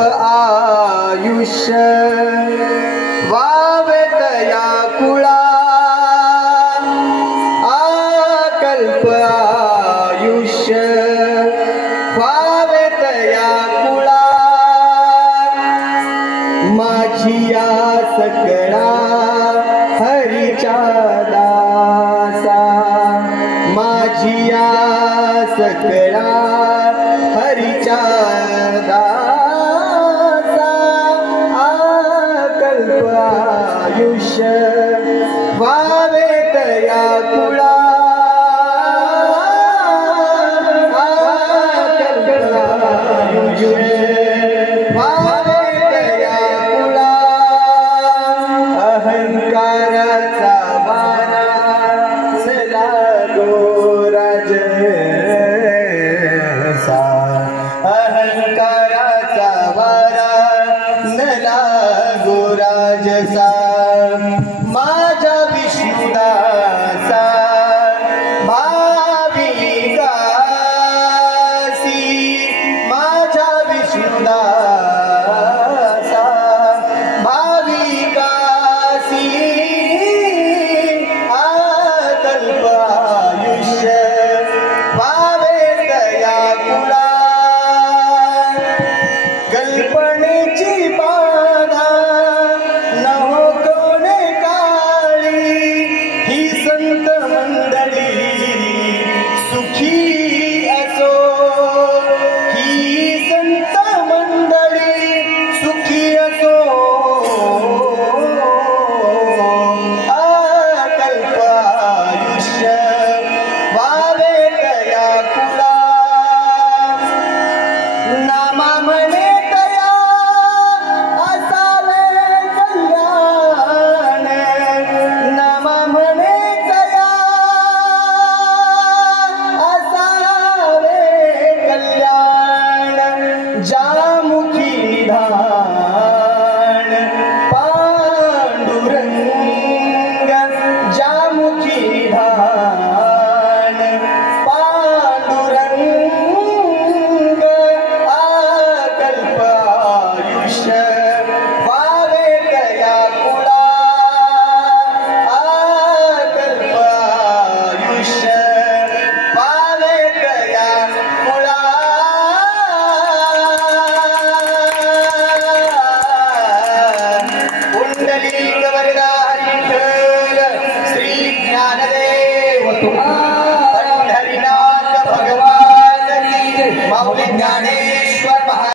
आयुष्य वावतया कुळा अकल्प आयुष्य वावतया कुळा माझी आस कळा हरीच्या दासा माझी आस कळा हरीच्या दासा अकल्प आयुष्य वावेतया कुळा अकल्प आयुष्य वावेतया कुळा अहंकाराचा वारा चला गोराजसा अहंकाराचा वारा नला गोराजसा माझा विष्णुदासा भाविकासी माझा विष्णुदासा भाविकासी अकल्प आयुष्य वावेतया कुळा कल्पनेची बाधा नहो कोणे काळी ही संत मंडळी सुखी असो ही संत मंडळी सुखी असो अकल्प आयुष्य वावेतया कुळा नामा म्हणे तया असावे कल्याण नामा म्हणे तया असावे कल्याण जामुखी निधान पांडुरंग जामुखी निधान पांडुरंग अकल्प आयुष्य वावेतया कुळा अकल्प आयुष्य वावेतया कुळा पुंडलिक वरदा विठ्ठल श्री ज्ञानदेव पंढरीनाथ भगवान की माऊली ज्ञानेश्वर